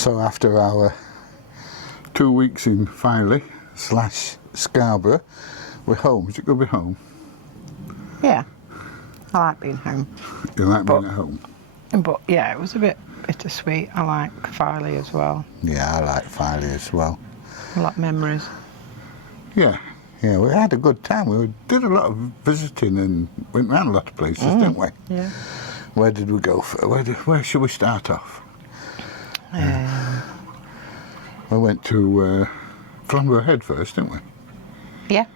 So after our 2 weeks in Filey / Scarborough, we're home. Is it good to be home? Yeah, I like being home. You like being at home? But yeah, it was a bit bittersweet. I like Filey as well. Yeah, I like Filey as well. I like memories. Yeah, we had a good time. We did a lot of visiting and went round a lot of places, didn't we? Yeah. Where did we go? Where should we start off? We went to Flamborough Head first, didn't we? Yeah.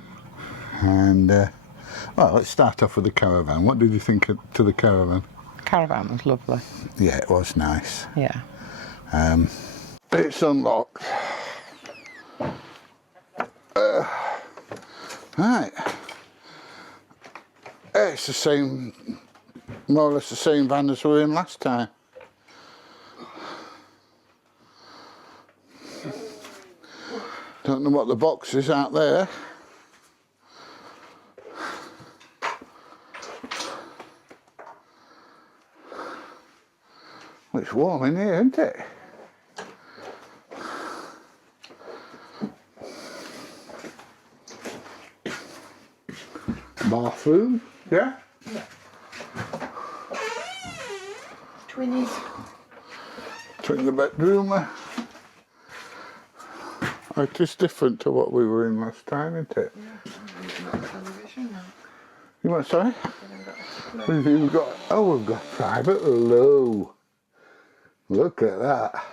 And, well, let's start off with the caravan. What did you think to the caravan? Caravan was lovely. Yeah, it was nice. Yeah. It's unlocked. Right. It's the same, more or less the same van as we were in last time. Don't know what the box is out there. Well, it's warm in here, isn't it? Bathroom, yeah? Yeah. Twinnies. Twin the bedroom. It is different to what we were in last time, isn't it? Yeah, television now. You want, sorry? We've got private loo. Look at that.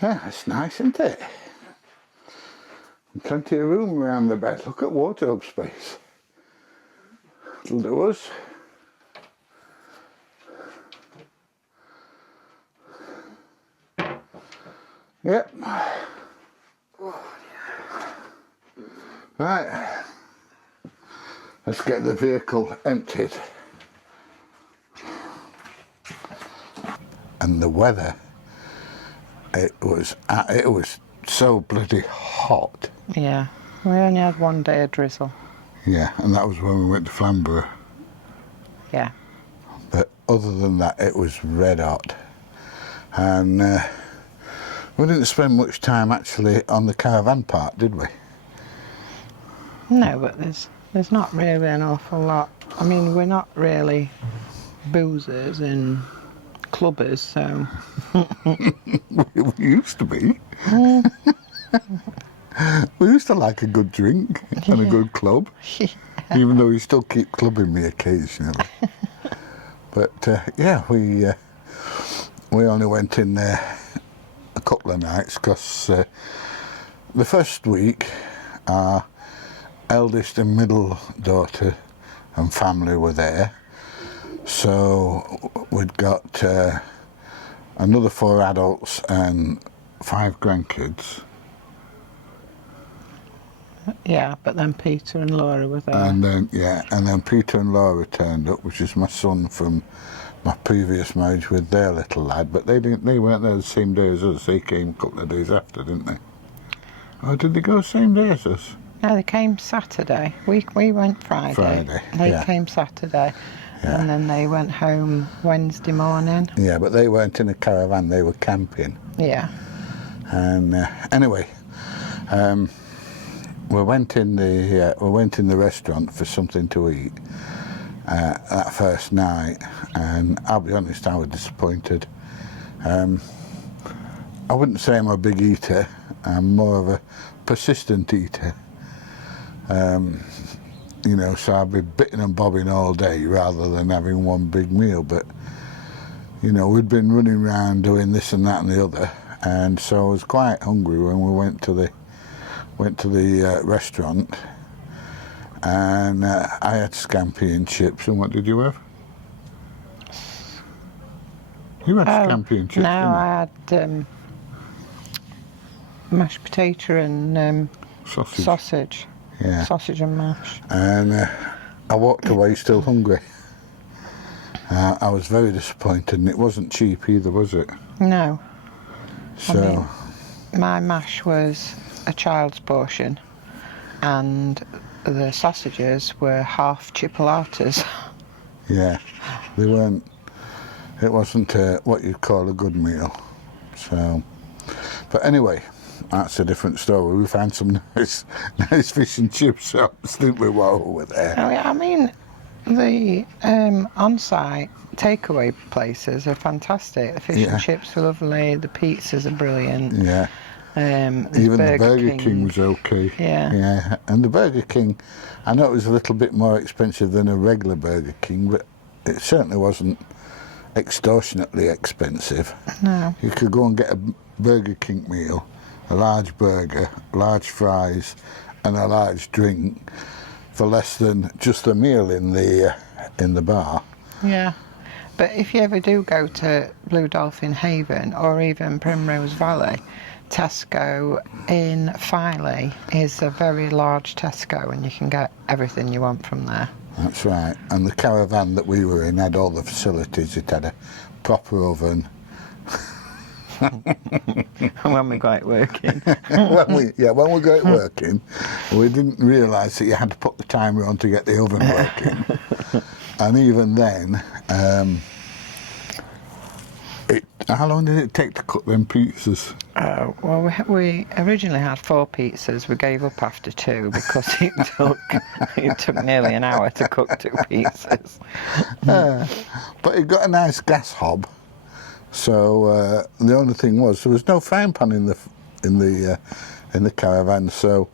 Yeah, that's nice, isn't it? Plenty of room around the bed. Look at wardrobe space. It'll do us. Yep. Right. Let's get the vehicle emptied. And the weather, it was so bloody hot. Yeah. We only had one day of drizzle. Yeah, and that was when we went to Flamborough. Yeah. But other than that, it was red hot. And we didn't spend much time actually on the caravan park, did we? No, but there's not really an awful lot. I mean, we're not really boozers and clubbers, so... we used to be. We used to like a good drink and a good club, even though you still keep clubbing me occasionally. But yeah, we only went in there a couple of nights because the first week our eldest and middle daughter and family were there, so we'd got another 4 adults and 5 grandkids. Yeah, but then Peter and Laura were there. And then Peter and Laura turned up, which is my son from my previous marriage with their little lad, but they weren't there the same day as us. They came a couple of days after, didn't they? Or did they go the same day as us? No, they came Saturday. We went Friday. They came Saturday. Yeah. And then they went home Wednesday morning. Yeah, but they weren't in a caravan, they were camping. Yeah. And anyway, we went in the restaurant for something to eat that first night, and I'll be honest, I was disappointed. I wouldn't say I'm a big eater. I'm more of a persistent eater. You know, so I'll be bitting and bobbing all day rather than having one big meal. But you know, we'd been running around doing this and that and the other, and so I was quite hungry when we went to the restaurant, and I had scampi and chips. And what did you have? You had scampi and chips. No, I had mashed potato and sausage. Yeah. Sausage and mash. And I walked away still hungry. I was very disappointed, and it wasn't cheap either, was it? No. So I mean, my mash was a child's portion, and the sausages were half chipolatas. Yeah, they weren't. It wasn't what you'd call a good meal. So, but anyway, that's a different story. We found some nice fish and chip shops, didn't we, while we were there? Oh, yeah, I mean, the on-site takeaway places are fantastic. The fish and chips are lovely. The pizzas are brilliant. Yeah. Even the Burger King was okay. Yeah. And the Burger King, I know it was a little bit more expensive than a regular Burger King, but it certainly wasn't extortionately expensive. No. You could go and get a Burger King meal, a large burger, large fries, and a large drink for less than just a meal in the bar. Yeah. But if you ever do go to Blue Dolphin Haven or even Primrose Valley, Tesco in FILEY is a very large Tesco, and you can get everything you want from there. That's right. And the caravan that we were in had all the facilities. It had a proper oven. When we got it working. when we got it working, we didn't realise that you had to put the timer on to get the oven working. And even then, how long did it take to cook them pizzas? Well, we originally had 4 pizzas. We gave up after 2 because it took nearly an hour to cook 2 pizzas. But it got a nice gas hob. So the only thing was there was no frying pan in the caravan. So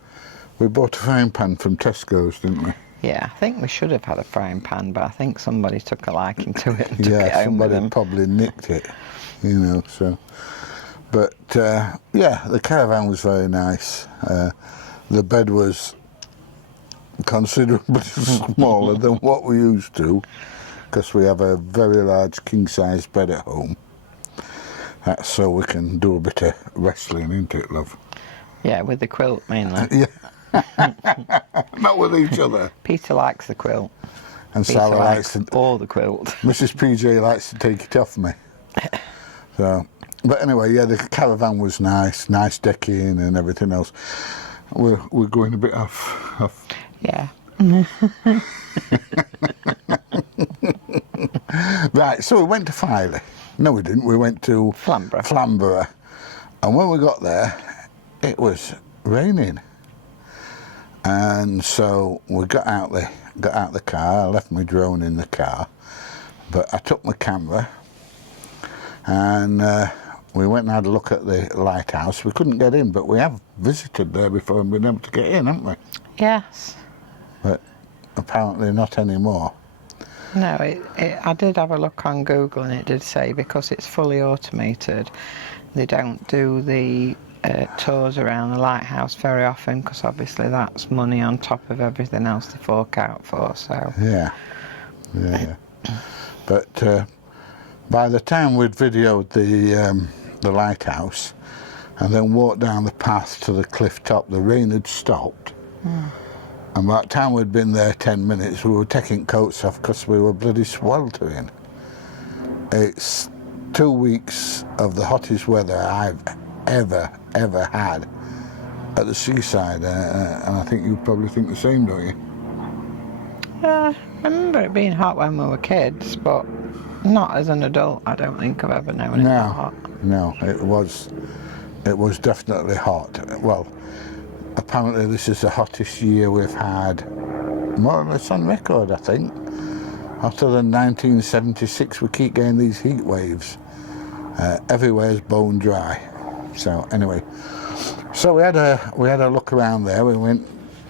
we bought a frying pan from Tesco's, didn't we? Yeah, I think we should have had a frying pan, but I think somebody took a liking to it and took it home with somebody them. probably nicked it, you know. So, but yeah, the caravan was very nice. The bed was considerably smaller than what we used to, because we have a very large king-size bed at home. That's so we can do a bit of wrestling, isn't it, love? Yeah, with the quilt mainly. Yeah. Not with each other. Peter likes the quilt. And Peter Sarah likes likes to, all the quilt. Mrs. PJ likes to take it off me. So, but anyway, yeah, the caravan was nice decking and everything else. We're going a bit off. Yeah. Right, so we went to FILEY. No, we didn't. We went to Flamborough. And when we got there, it was raining. And so we got out the car. I left my drone in the car, but I took my camera and we went and had a look at the lighthouse. We couldn't get in, but we have visited there before and been able to get in, haven't we? Yes. But apparently not anymore. No, I did have a look on Google, and it did say because it's fully automated, they don't do the tours around the lighthouse very often, because obviously that's money on top of everything else to fork out for. So yeah. But by the time we'd videoed the lighthouse and then walked down the path to the cliff top, the rain had stopped. And by the time we'd been there 10 minutes, we were taking coats off because we were bloody sweltering. It's 2 weeks of the hottest weather I've ever had at the seaside, and I think you probably think the same, don't you? I remember it being hot when we were kids, but not as an adult. I don't think I've ever known it that hot. No, it was definitely hot. Well, apparently this is the hottest year we've had, more or less on record, I think. Hotter than 1976, we keep getting these heat waves. Everywhere's bone dry. So anyway, so we had a look around there. We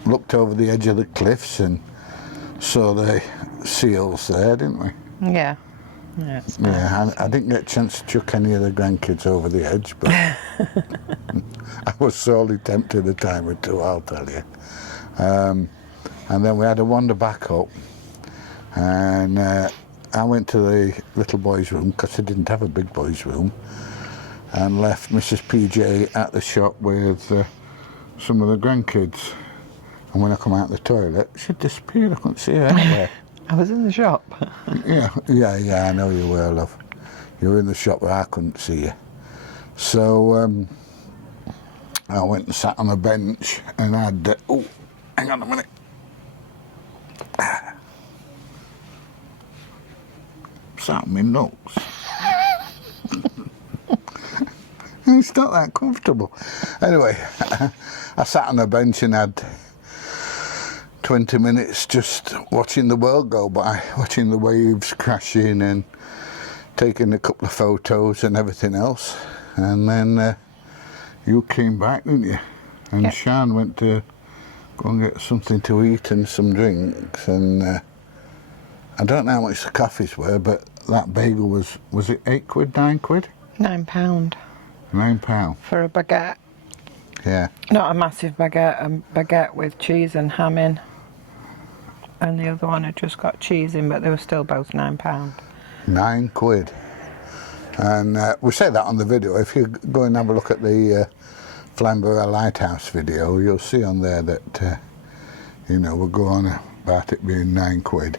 looked over the edge of the cliffs and saw the seals there, didn't we? Yeah. Yeah, it's nice. Yeah, I didn't get a chance to chuck any of the grandkids over the edge, but I was sorely tempted a time or two, I'll tell you. And then we had to wander back up, and I went to the little boys' room, because I didn't have a big boys' room, and left Mrs. PJ at the shop with some of the grandkids. And when I come out the toilet, she'd disappeared. I couldn't see her anywhere. I was in the shop. Yeah, I know you were, love. You were in the shop where I couldn't see you. So I went and sat on a bench and had... oh, hang on a minute. Sat on my nose. It's not that comfortable. Anyway, I sat on a bench and had 20 minutes just watching the world go by, watching the waves crashing and taking a couple of photos and everything else. And then you came back, didn't you? And yep. Sian went to go and get something to eat and some drinks. And I don't know how much the coffees were, but that bagel was it £8, £9? £9. £9. For a baguette. Yeah. Not a massive baguette, a baguette with cheese and ham in. And the other one had just got cheese in, but they were still both £9. £9. And we say that on the video. If you go and have a look at the Flamborough Lighthouse video, you'll see on there that, you know, we'll go on about it being £9.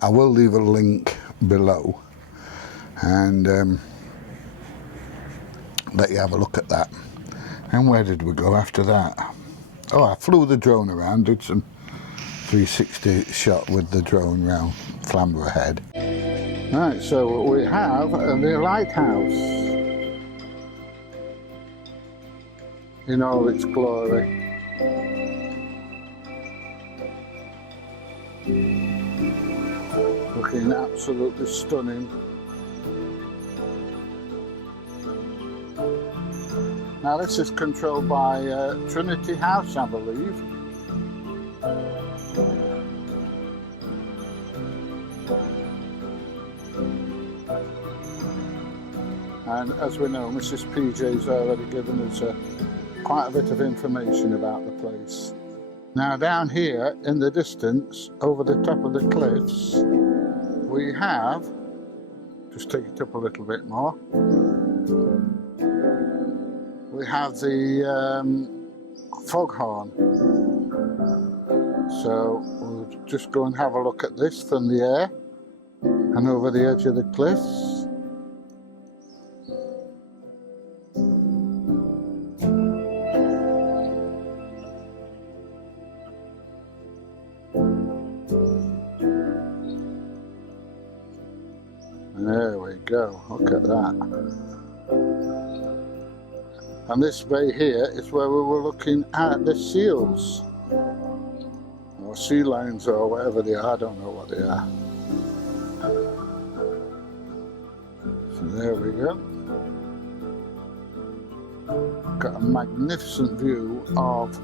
I will leave a link below and let you have a look at that. And where did we go after that? Oh, I flew the drone around, did some 360 shot with the drone around Flamborough Head. Right, so we have the lighthouse in all its glory. Looking absolutely stunning. Now this is controlled by Trinity House, I believe. And as we know, Mrs. PJ's already given us quite a bit of information about the place. Now down here in the distance, over the top of the cliffs, we have, just take it up a little bit more, we have the foghorn. So we'll just go and have a look at this from the air and over the edge of the cliffs. There we go, look at that. And this bay here is where we were looking at the seals. Or sea lions or whatever they are, I don't know what they are. So there we go. Got a magnificent view of,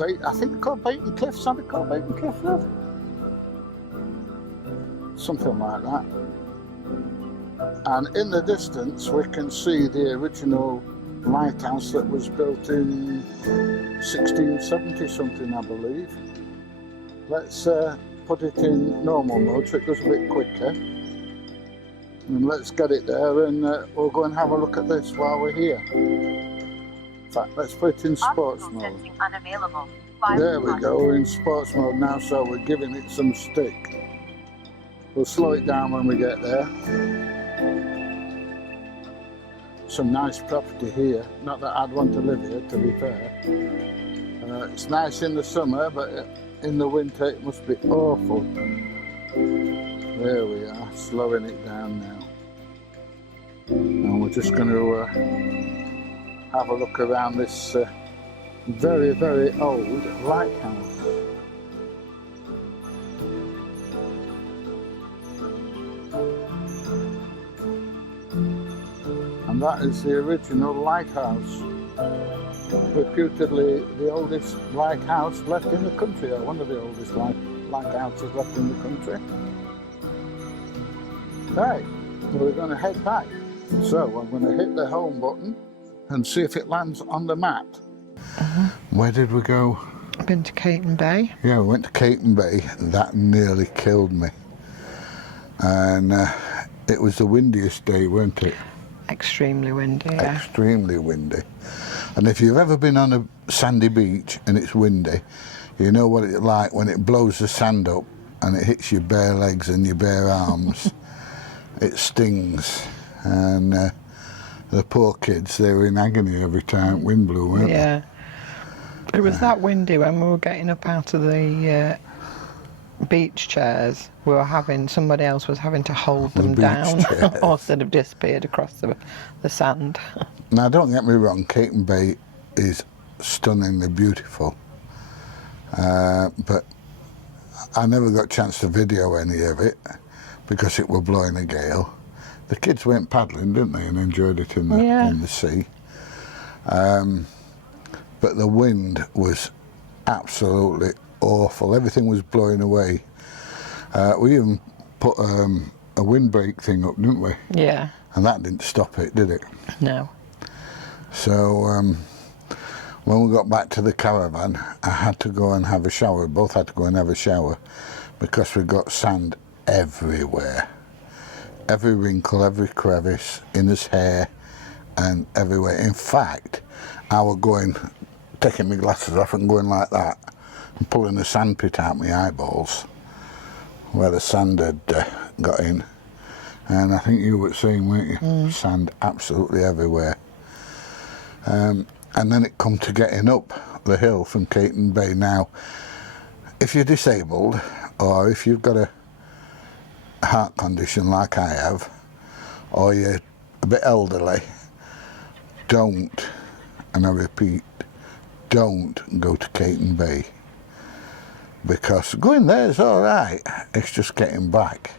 I think it's called Cayton Cliffs, are they called Cayton Cliffs, love? Something like that. And in the distance we can see the original lighthouse that was built in 1670 something, I believe. Let's put it in normal mode so it goes a bit quicker. And let's get it there and we'll go and have a look at this while we're here. In fact, let's put it in sports mode. There we go, we're in sports mode now, so we're giving it some stick. We'll slow it down when we get there. Some nice property here. Not that I'd want to live here, to be fair. It's nice in the summer, but in the winter it must be awful. There we are, slowing it down now. And we're just going to have a look around this very, very old lighthouse. And that is the original lighthouse, reputedly the oldest lighthouse left in the country, or one of the oldest lighthouses left in the country. Right, we're going to head back. So I'm going to hit the home button and see if it lands on the map. Where did we go? I've been to Cayton Bay. Yeah, we went to Cayton Bay. That nearly killed me. And it was the windiest day, weren't it? Extremely windy, yeah. Extremely windy. And if you've ever been on a sandy beach and it's windy, you know what it's like when it blows the sand up and it hits your bare legs and your bare arms. It stings. And the poor kids, they were in agony every time wind blew, weren't they? Yeah. It was that windy when we were getting up out of the beach chairs, somebody else was having to hold them beach down, chairs. or they'd have disappeared across the sand. Now, don't get me wrong, Cayton Bay is stunningly beautiful, but I never got a chance to video any of it because it were blowing a gale. The kids went paddling, didn't they, and enjoyed it in the sea. But the wind was absolutely awful. Everything was blowing away. We even put a windbreak thing up, didn't we? Yeah. And that didn't stop it, did it? No. So when we got back to the caravan, I had to go and have a shower. We both had to go and have a shower because we got sand everywhere. Every wrinkle, every crevice, in his hair and everywhere. In fact, I was taking my glasses off and going like that and pulling the sandpit out my eyeballs where the sand had got in. And I think you were saying, weren't you? Sand absolutely everywhere. And then it come to getting up the hill from Cayton Bay. Now, if you're disabled or if you've got a heart condition like I have, or you're a bit elderly, don't, and I repeat, don't go to Cayton Bay, because going there is all right, it's just getting back.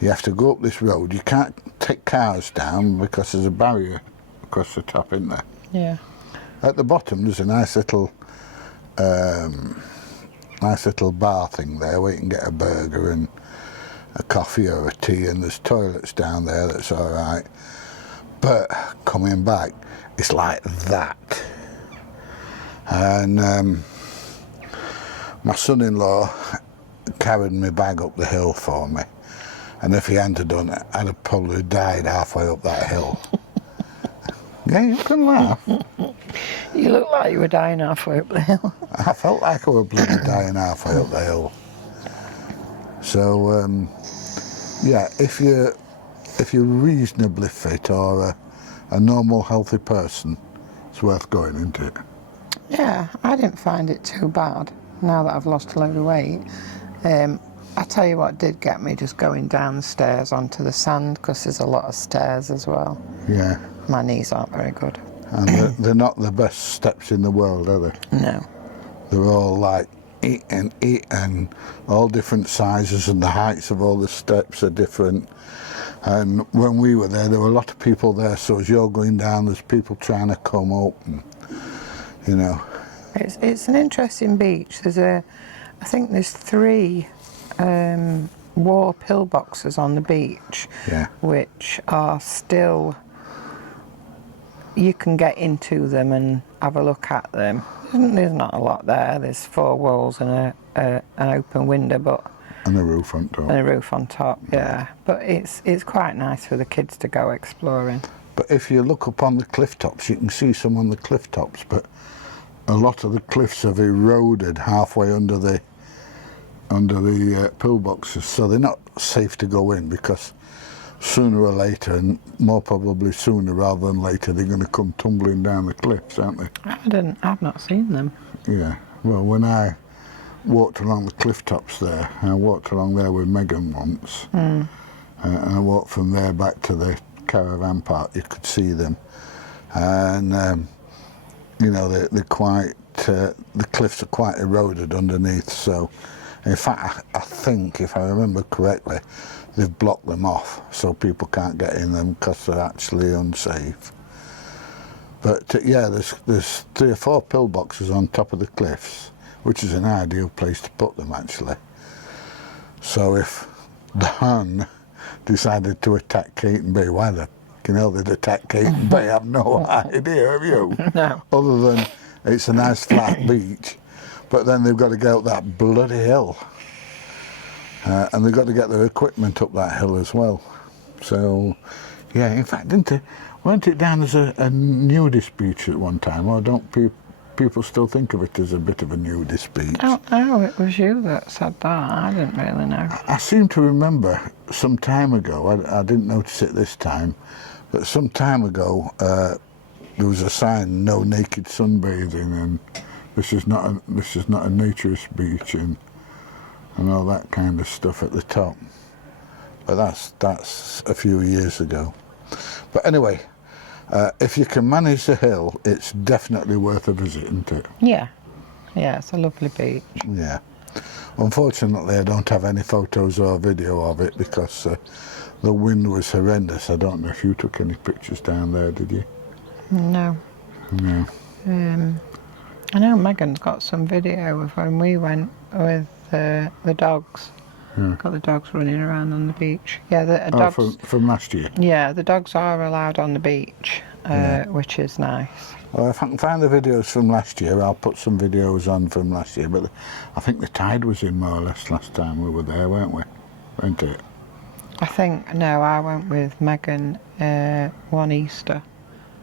You have to go up this road. You can't take cars down because there's a barrier across the top, isn't there? Yeah. At the bottom there's a nice little bar thing there where you can get a burger and a coffee or a tea, and there's toilets down there, that's all right. But coming back, it's like that. And my son-in-law carried my bag up the hill for me, and if he hadn't done it, I'd have probably died halfway up that hill. Yeah, you can laugh. You look like you were dying halfway up the hill. I felt like I was bloody dying halfway up the hill. So, yeah, if you're reasonably fit or a normal, healthy person, it's worth going, isn't it? Yeah, I didn't find it too bad now that I've lost a load of weight. I tell you what did get me, just going down the stairs onto the sand, because there's a lot of stairs as well. Yeah. My knees aren't very good. And they're not the best steps in the world, are they? No. They're all like eat and all different sizes, and the heights of all the steps are different. And when we were there were a lot of people there, so as you're going down, there's people trying to come up, and, you know. It's an interesting beach. I think there's 3 war pillboxes on the beach, Yeah. which are still, you can get into them and have a look at them. There's not a lot there. There's 4 walls and an open window, And a roof on top. and a roof on top. Yeah, but it's quite nice for the kids to go exploring. But if you look up on the cliff tops, you can see some on the cliff tops, but a lot of the cliffs have eroded halfway under the pillboxes, so they're not safe to go in, because sooner or later, and more probably sooner rather than later, they're going to come tumbling down the cliffs, aren't they? I've not seen them. Yeah. Well, when I walked along the cliff tops there, I walked along there with Megan once, and I walked from there back to the caravan park. You could see them, and you know, they're quite, the cliffs are quite eroded underneath, so in fact I think, if I remember correctly, they've blocked them off so people can't get in them because they're actually unsafe. But yeah, there's 3 or 4 pillboxes on top of the cliffs, which is an ideal place to put them, actually. So if the Hun decided to attack Cayton Bay, why the hell they'd attack Cayton Bay, I have no idea, have you? No. Other than it's a nice flat beach, but then they've got to go up that bloody hill. And they've got to get their equipment up that hill as well. So, yeah, in fact, weren't it down as a nudist beach at one time, or don't people still think of it as a bit of a nudist beach? I don't know, it was you that said that. I didn't really know. I seem to remember some time ago, I didn't notice it this time, but some time ago there was a sign, no naked sunbathing, and this is not a naturist beach, and and all that kind of stuff at the top. But that's a few years ago. But anyway, if you can manage the hill, it's definitely worth a visit, isn't it? Yeah. Yeah, it's a lovely beach. Yeah. Unfortunately, I don't have any photos or video of it because the wind was horrendous. I don't know if you took any pictures down there, did you? No. No. I know Megan's got some video of when we went with the dogs. Yeah. Got the dogs running around on the beach. Yeah, the dogs. From last year? Yeah, the dogs are allowed on the beach, which is nice. Well, if I can find the videos from last year, I'll put some videos on from last year. But I think the tide was in more or less last time we were there, weren't we? Weren't it? I think, no, I went with Megan one Easter.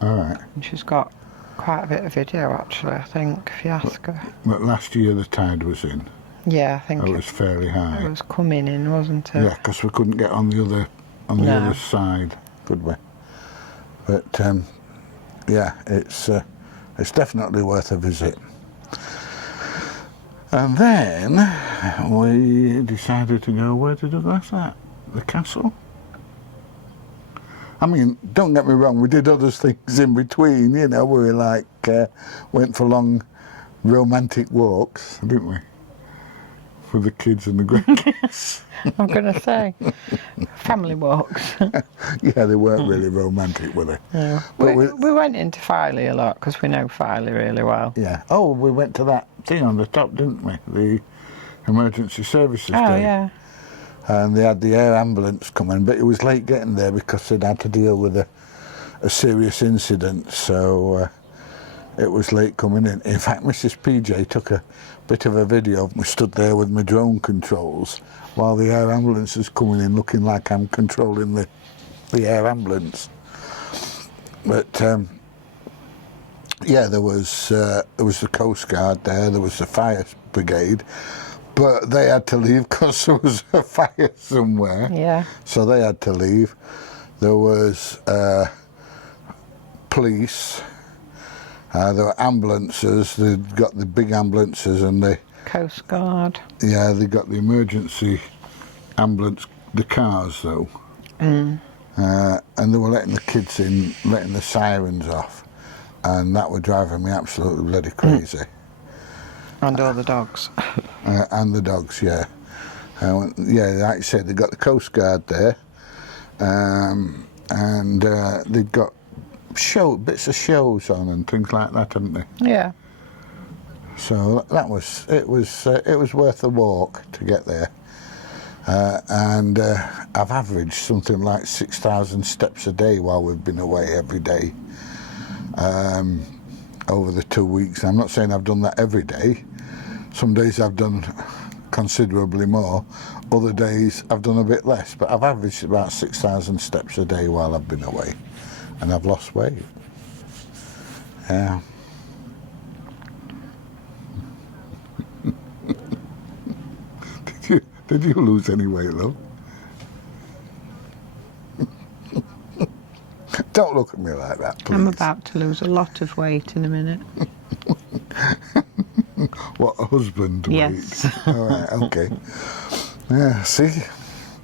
All right. And she's got quite a bit of video, actually, I think, if you ask her. But last year the tide was in. Yeah, I think It was fairly high. it was coming in, wasn't it? Yeah, because we couldn't get on the other side, could we? But yeah, it's definitely worth a visit. And then we decided to go. Where did we go last night? The castle. I mean, don't get me wrong, we did other things in between. You know, we like went for long romantic walks, didn't we? With the kids and the grandkids. I'm going to say, family walks. Yeah, they weren't really romantic, were they? No. But We went into Filey a lot because we know Filey really well. Yeah. Oh, we went to that thing on the top, didn't we? The emergency services Oh, day. yeah. And they had the air ambulance coming, but it was late getting there because they'd had to deal with a serious incident, so it was late coming in. In fact, Mrs. PJ took a bit of a video of me stood there with my drone controls while the air ambulance is coming in, looking like I'm controlling the air ambulance. But yeah, there was the Coast Guard there, there was the fire brigade, but they had to leave because there was a fire somewhere. Yeah. So they had to leave. There was police. There were ambulances. They'd got the big ambulances and the Coast Guard. yeah, they got the emergency ambulance, the cars though. And they were letting the kids in, letting the sirens off, and that were driving me absolutely bloody crazy. And all the dogs. And the dogs, yeah. Yeah, like I said, they got the Coast Guard there, and they've got bits of shows on and things like that, haven't they? Yeah. So that was it was worth the walk to get there, and I've averaged something like 6,000 steps a day while we've been away every day over the 2 weeks. I'm not saying I've done that every day. Some days I've done considerably more, other days I've done a bit less, but I've averaged about 6,000 steps a day while I've been away, and I've lost weight. Yeah. Did you lose any weight, though? Don't look at me like that, please. I'm about to lose a lot of weight in a minute. What, a husband Yes. weight? All right, okay. Yeah, see?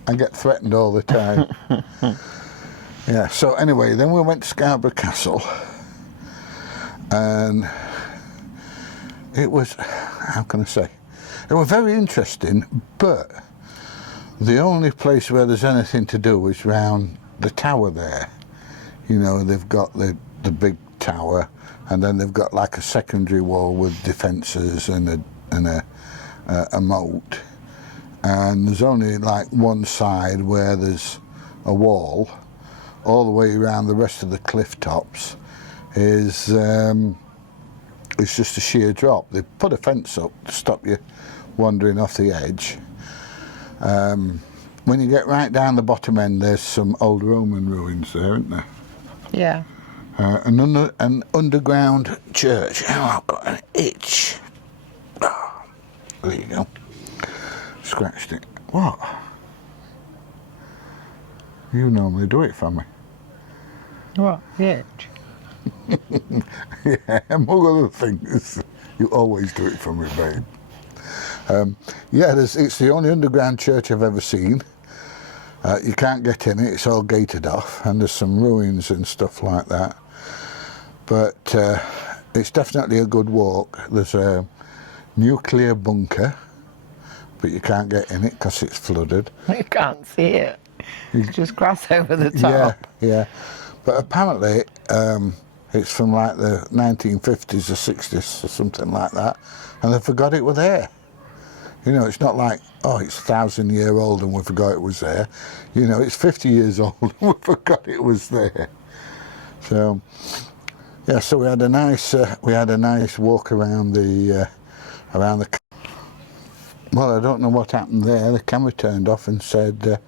I get threatened all the time. Yeah, so anyway, then we went to Scarborough Castle. And it was, how can I say? It was very interesting, but the only place where there's anything to do is round the tower there. You know, they've got the big tower, and then they've got like a secondary wall with defences and a moat. And there's only like one side where there's a wall. All the way around the rest of the cliff tops is it's just a sheer drop. They put a fence up to stop you wandering off the edge. When you get right down the bottom end, there's some old Roman ruins there, isn't there? Yeah. An underground church. Oh, I've got an itch. Oh, there you go. Scratched it. What? You normally do it for me. What? The itch? Yeah, among other things. You always do it for me, babe. Yeah, it's the only underground church I've ever seen. You can't get in it, it's all gated off, and there's some ruins and stuff like that. But it's definitely a good walk. There's a nuclear bunker, but you can't get in it because it's flooded. You can't see it. It's just grass over the top. Yeah, yeah. But apparently it's from like the 1950s or 60s or something like that, and they forgot it was there. You know, it's not like, oh, it's 1,000-year-old and we forgot it was there. You know, it's 50 years old and we forgot it was there. So, yeah, so we had a nice walk around the well, I don't know what happened there. The camera turned off and said the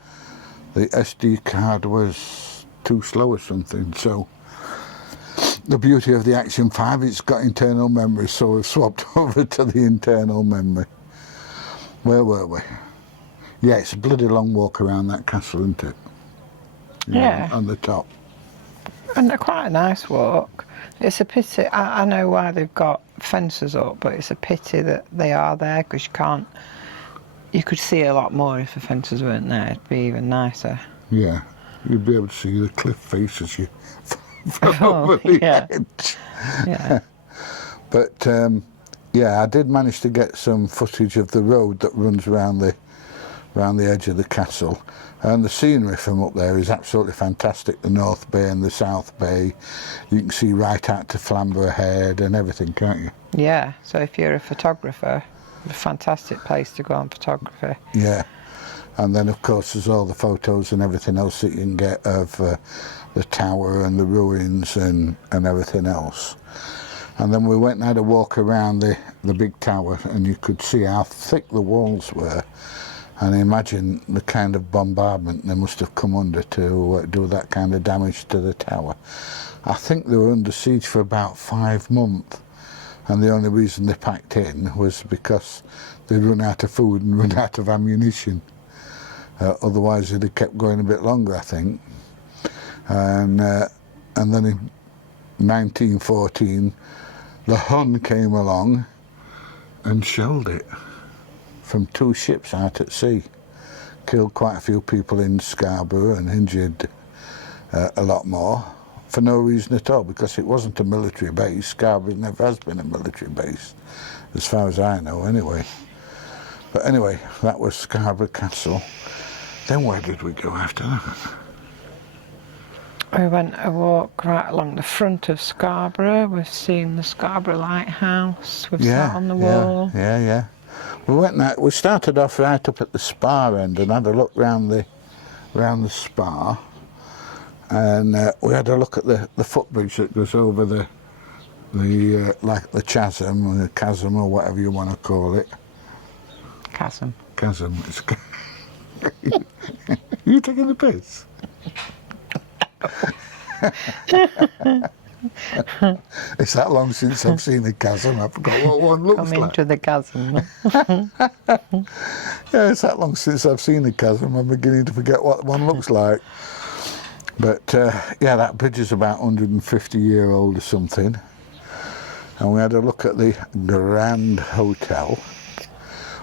SD card was too slow or something. So the beauty of the Action 5, it's got internal memory, so we've swapped over to the internal memory. Where were we? Yeah, it's a bloody long walk around that castle, isn't it? Yeah. On the top. And they're quite a nice walk. It's a pity, I know why they've got fences up, but it's a pity that they are there, because you could see a lot more if the fences weren't there. It'd be even nicer. Yeah, you'd be able to see the cliff face as you from over the edge. Yeah. But yeah, I did manage to get some footage of the road that runs around the edge of the castle, and the scenery from up there is absolutely fantastic. The North Bay and the South Bay, you can see right out to Flamborough Head and everything, can't you? Yeah, so if you're a photographer, a fantastic place to go on photography. Yeah, and then of course there's all the photos and everything else that you can get of the tower and the ruins and everything else. And then we went and had a walk around the big tower, and you could see how thick the walls were, and imagine the kind of bombardment they must have come under to do that kind of damage to the tower. I think they were under siege for about 5 months, and the only reason they packed in was because they'd run out of food and run out of ammunition. Otherwise they'd have kept going a bit longer, I think. And then in 1914 the Hun came along and shelled it from 2 ships out at sea. Killed quite a few people in Scarborough and injured a lot more for no reason at all, because it wasn't a military base. Scarborough never has been a military base, as far as I know anyway. But anyway, that was Scarborough Castle. Then where did we go after that? We went a walk right along the front of Scarborough. We've seen the Scarborough lighthouse. We've sat on the wall. Yeah. We started off right up at the spa end and had a look round the spa, and we had a look at the footbridge that goes over the like the chasm or the chasm or whatever you want to call it. Chasm. Chasm. You taking the piss? It's that long since I've seen a chasm, I forgot what one looks like. Come into the chasm. Yeah, it's that long since I've seen a chasm, I'm beginning to forget what one looks like. But yeah, that bridge is about 150-year-old or something. And we had a look at the Grand Hotel,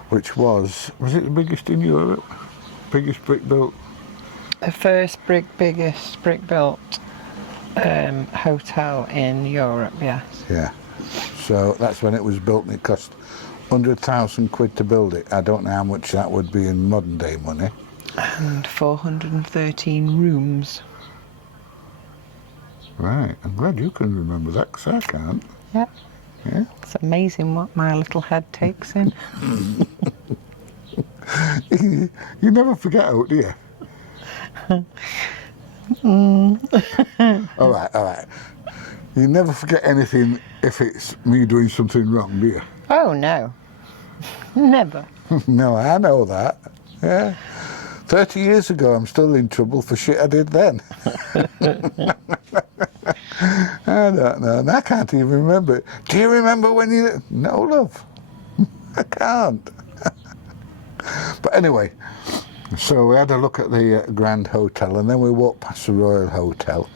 which was it the biggest in Europe? Biggest brick built? The first biggest brick built hotel in Europe, yes. Yeah. So that's when it was built, and it cost 100,000 quid to build it. I don't know how much that would be in modern day money. And 413 rooms. Right. I'm glad you can remember that, because I can't. Yeah. Yeah. It's amazing what my little head takes in. You never forget out, do you? All right. You never forget anything if it's me doing something wrong, do you? Oh, no. Never. No, I know that. Yeah. 30 years ago, I'm still in trouble for shit I did then. I don't know, and I can't even remember it. Do you remember when you... No, love. I can't. But anyway, so we had a look at the Grand Hotel, and then we walked past the Royal Hotel,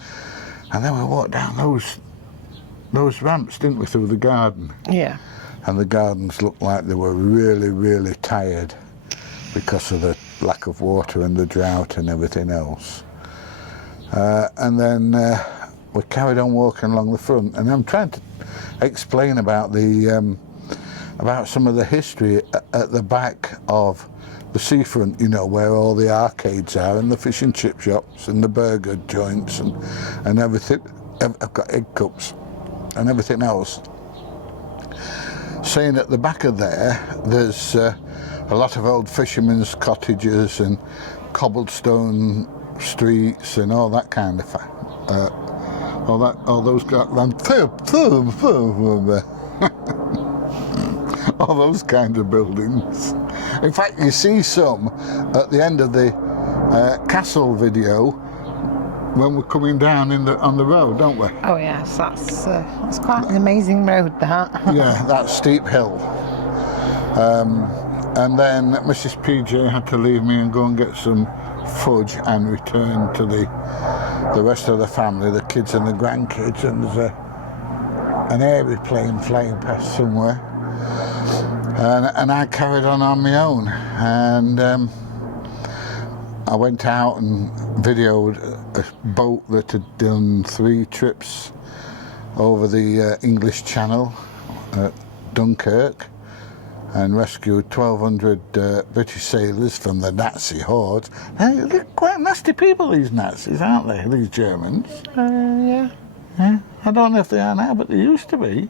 and then we walked down those ramps, didn't we, through the garden? Yeah. and the gardens looked like they were really, really tired because of the lack of water and the drought and everything else. And then we carried on walking along the front, and I'm trying to explain about the about some of the history at the back of the seafront, you know, where all the arcades are and the fish and chip shops and the burger joints and everything. I've got egg cups and everything else. Saying at the back of there's a lot of old fishermen's cottages and cobblestone streets and all that kind of all those all those kind of buildings. In fact, you see some at the end of the castle video when we're coming down on the road, don't we? Oh yes, that's quite an amazing road, that. Yeah, that steep hill. And then Mrs. PJ had to leave me and go and get some fudge and return to the rest of the family, the kids and the grandkids, and there's an aeroplane flying past somewhere. And I carried on my own, and I went out and videoed a boat that had done 3 trips over the English Channel at Dunkirk and rescued 1,200 British sailors from the Nazi hordes. They're quite nasty people, these Nazis, aren't they, these Germans? Yeah. Yeah, I don't know if they are now, but they used to be.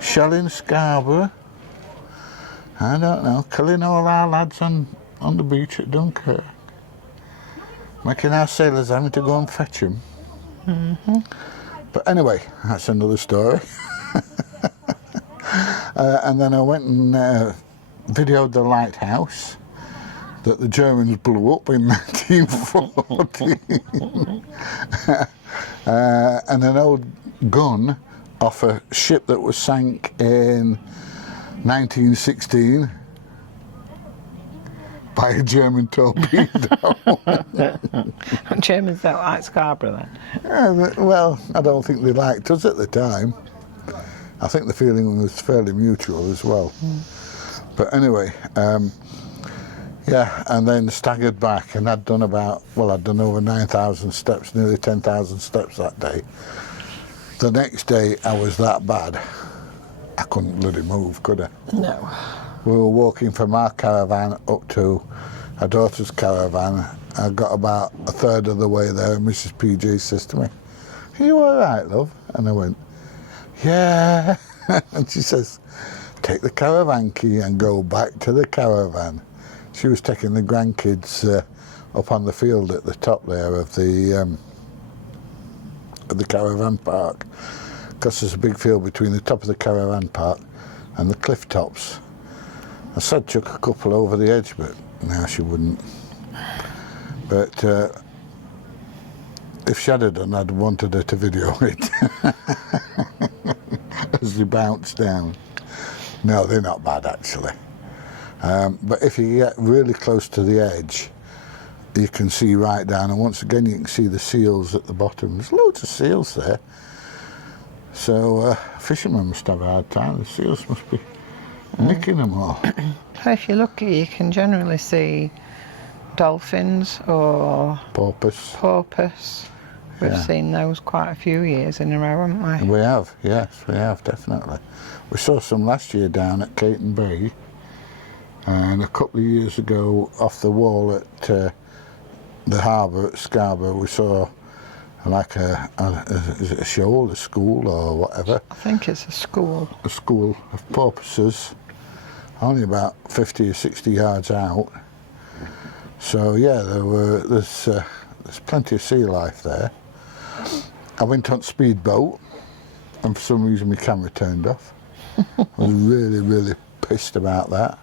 Shelling Scarborough. I don't know, killing all our lads on the beach at Dunkirk. Making our sailors having to go and fetch them. Mm-hmm. But anyway, that's another story. And then I went and videoed the lighthouse that the Germans blew up in 1914. And an old gun off a ship that was sank in 1916 by a German torpedo. Germans don't like Scarborough then? Well, I don't think they liked us at the time. I think the feeling was fairly mutual as well. But anyway, yeah, and then staggered back, and I'd done over 9,000 steps, nearly 10,000 steps that day. The next day I was that bad, I couldn't bloody move, could I? No. We were walking from our caravan up to our daughter's caravan. I got about a third of the way there, and Mrs. PJ says to me, "Are you all right, love?" And I went, "Yeah." And she says, "Take the caravan key and go back to the caravan." She was taking the grandkids up on the field at the top there of the caravan park, because there's a big field between the top of the caravan park and the cliff tops. I said chuck a couple over the edge, but now she wouldn't. But if she had done, I'd wanted her to video it as they bounce down. No, they're not bad actually. But if you get really close to the edge, you can see right down, and once again you can see the seals at the bottom. There's loads of seals there. So fishermen must have a hard time. The seals must be nicking them all. So if you're lucky, you can generally see dolphins or porpoise. We've seen those quite a few years in a row, haven't we? We have, yes, we have, definitely. We saw some last year down at Cayton Bay, and a couple of years ago off the wall at the harbour at Scarborough we saw like is it a shoal, a school or whatever? I think it's a school. A school of porpoises, only about 50 or 60 yards out. So yeah, there's plenty of sea life there. I went on speedboat, and for some reason my camera turned off. I was really, really pissed about that,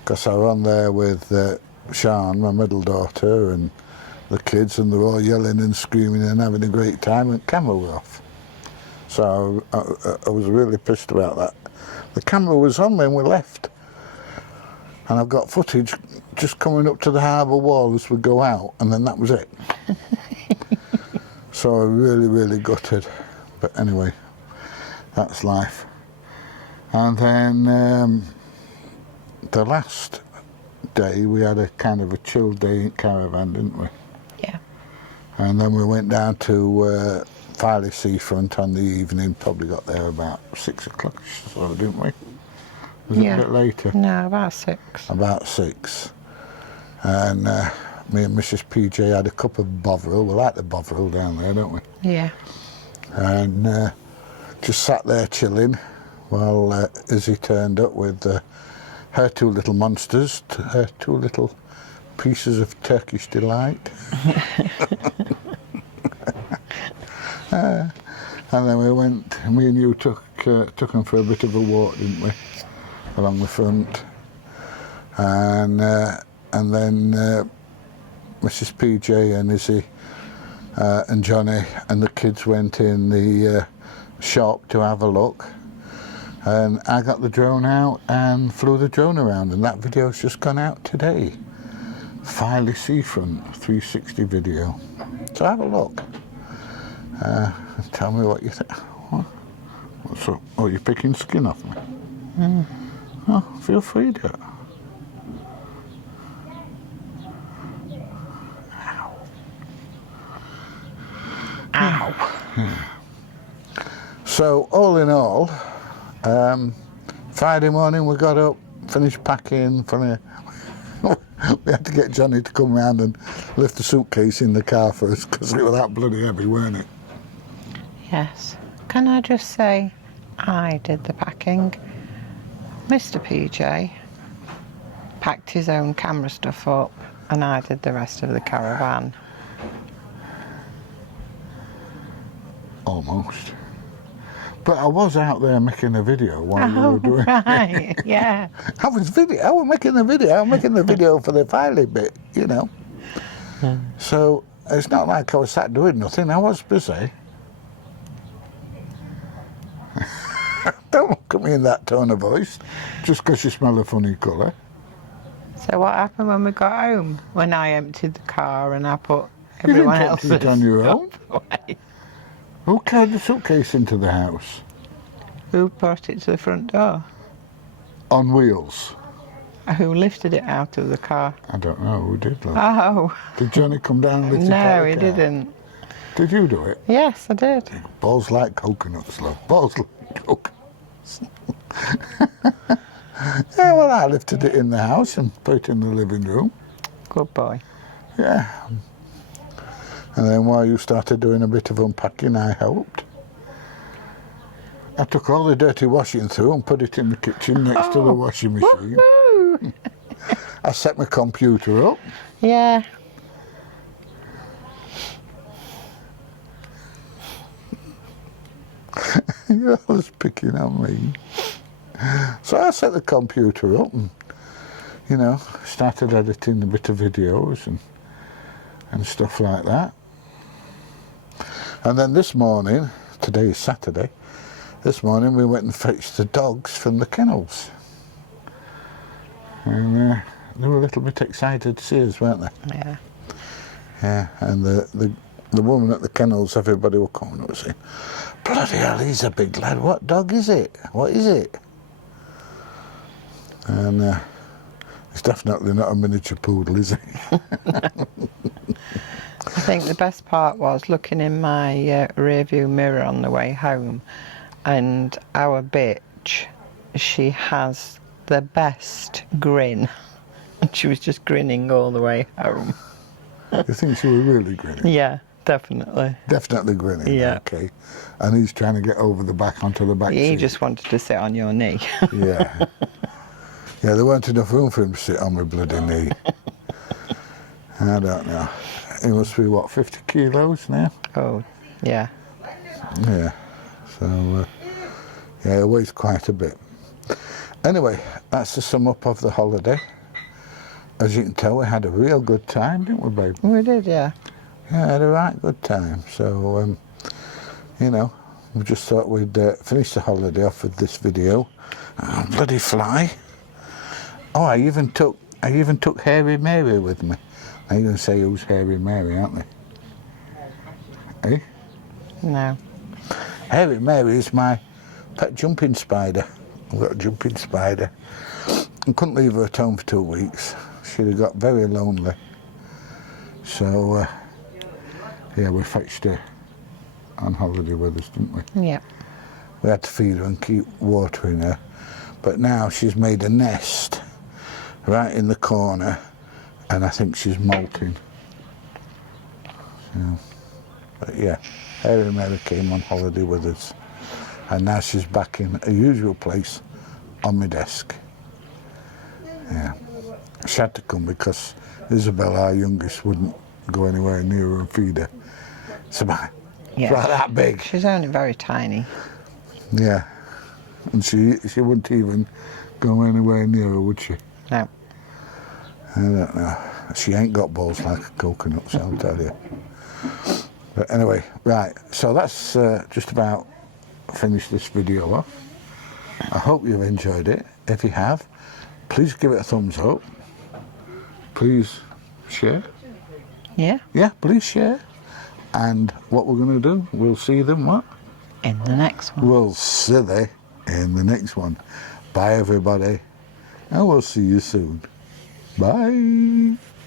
because I was on there with Sean, my middle daughter, and the kids, and they were all yelling and screaming and having a great time, and the camera was off. So I was really pissed about that. The camera was on when we left, and I've got footage just coming up to the harbour wall as we go out, and then that was it. So I really, really gutted. But anyway, that's life. And then the last day we had a kind of a chill day in caravan, didn't we? Yeah. And then we went down to FILEY seafront on the evening, probably got there about 6 o'clock or so, didn't we? Was it a bit later? No, about 6. About 6. And me and Mrs. PJ had a cup of Bovril. We like the Bovril down there, don't we? Yeah. And just sat there chilling while Izzy turned up with her 2 little monsters, her 2 little pieces of Turkish delight. And then we went, me and you took them for a bit of a walk, didn't we, along the front. And then Mrs. PJ and Izzy and Johnny and the kids went in the shop to have a look. And I got the drone out and flew the drone around, and that video's just gone out today. FILEY Seafront 360 video. So have a look. Tell me what you think. What's up? Oh, you're picking skin off me? Mm. Oh, feel free to. Ow. Ow. So, all in all, Friday morning we got up, finished packing. We had to get Johnny to come round and lift the suitcase in the car for us because it was that bloody heavy, weren't it? Yes. Can I just say, I did the packing. Mr. PJ packed his own camera stuff up, and I did the rest of the caravan. Almost. But I was out there making a video while you were doing right, yeah. I was making the video. I'm making the video for the FILEY bit, you know. So it's not like I was sat doing nothing. I was busy. Don't look at me in that tone of voice, just because you smell a funny colour. So what happened when we got home? When I emptied the car and I put You everyone didn't else's empty it on your stuff own. away? Who carried the suitcase into the house? Who brought it to the front door? On wheels? Who lifted it out of the car? I don't know who did that. Oh. Did Johnny come down and lift it out No, of the he car? didn't. Did you do it? Yes, I did. Balls like coconuts, love. Balls like coconuts. Yeah, well, I lifted it in the house and put it in the living room. Good boy. Yeah. And then while you started doing a bit of unpacking, I helped. I took all the dirty washing through and put it in the kitchen next to the washing machine. Woohoo! I set my computer up. Yeah. You're always picking on me. So I set the computer up and, you know, started editing a bit of videos and stuff like that. And then this morning, today is Saturday, this morning we went and fetched the dogs from the kennels. And they were a little bit excited to see us, weren't they? Yeah. Yeah, and the woman at the kennels, everybody were coming up saying, bloody hell, he's a big lad, what dog is it? What is it? And it's definitely not a miniature poodle, is it? I think the best part was looking in my rear view mirror on the way home, and our bitch, she has the best grin. And she was just grinning all the way home. You think she was really grinning? Yeah, definitely. Definitely grinning, Yeah. okay. And he's trying to get over the back onto the back He seat. just wanted to sit on your knee. Yeah. Yeah, there weren't enough room for him to sit on my bloody knee. I don't know. He must be, what, 50 kilos now? Oh, yeah. Yeah. So, yeah, it weighs quite a bit. Anyway, that's the sum up of the holiday. As you can tell, we had a real good time, didn't we, babe? We did, yeah. Yeah, I had a right good time. So, you know, we just thought we'd finish the holiday off with this video. Oh, bloody fly. Oh, I even took Hairy Mary with me. Now you're going to say who's Hairy Mary, aren't they? Eh? No. Hairy Mary is my pet jumping spider. We've got a jumping spider. I couldn't leave her at home for 2 weeks. She'd have got very lonely. So, yeah, we fetched her on holiday with us, didn't we? Yeah. We had to feed her and keep watering her. But now she's made a nest right in the corner, and I think she's molting. So, but yeah, Harry and Mary came on holiday with us, and now she's back in her usual place on my desk. Yeah. She had to come because Isabel, our youngest, wouldn't go anywhere near her and feed her. It's about that big. She's only very tiny. Yeah. And she wouldn't even go anywhere near her, would she? No. I don't know. She ain't got balls like a coconut, so I'll tell you. But anyway, right, so that's just about finished this video off. I hope you've enjoyed it. If you have, please give it a thumbs up. Please share. Yeah. Yeah, please share. And what we're going to do, we'll see them what? In the next one. We'll see they in the next one. Bye, everybody. And we'll see you soon. Bye.